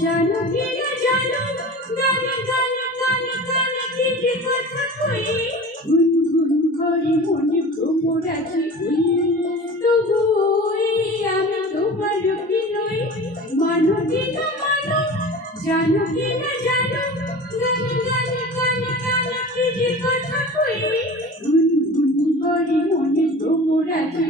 জানো কি না জানো গানে গানে গানে গানে কি কথা কই গুন গুন করে মনে ভ্রমর আছে তবু আমি তোমার কি নই মানো কি না মানো জানো কি না জানো গানে গানে গানে গানে কি কথা কই গুন গুন করে মনে ভ্রমর আছে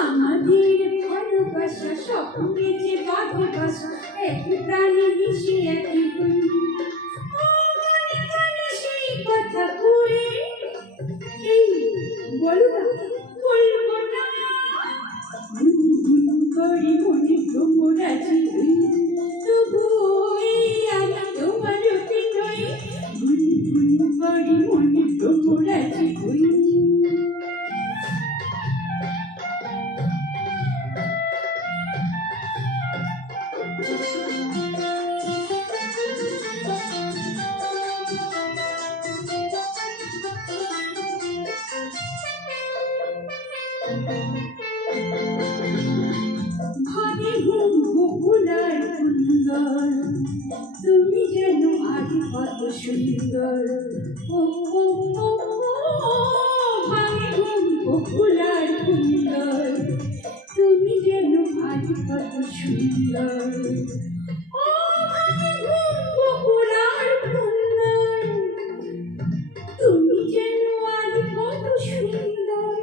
আমাদের ভালোবাসা স্বপ্নে যে ভালোবাসা একই প্রাণী মিশে একই মনে মনে সেই কথা কয়ে এই বলবো না গুন গুন করে মনে ভ্রমর আছে তবু আমি তোমার কি নই গুন গুন করে মনে ভ্রমর আছে ভাবে বকুলার সুন্দর তুমি যেন আজ কত সুন্দর ভাবে বকুলার সুন্দর তুমি যেন আজ কত সুন্দর বকুলার সুন্দর তুমি যেন আজ কত সুন্দর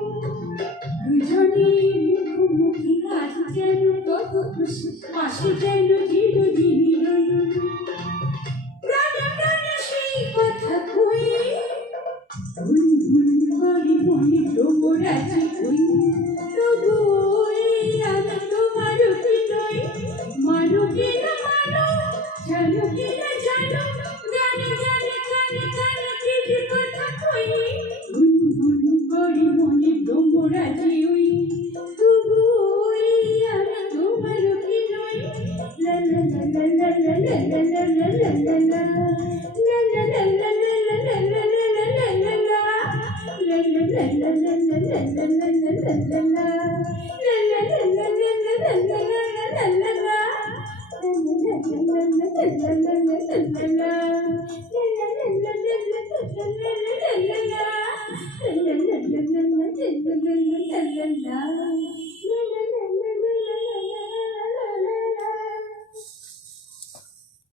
দুজনের মুখোমুখি আজ যেন কত খুশি পাশে যেন চিরদিন প্রাণে প্রাণে সেই কথা কই গুন গুন করে মনে ভ্রমর আছে তবু আমি তোমার কি নই মানো কি না মানো জানো কি না জানো গানে গানে গানে গানে কি কথা কই গুন গুন করে মনে ভ্রমর আছে তবু আমি তোমার কি নই লা লা লা লা লা লা লা লা লা লা লা লা la la la la la la la la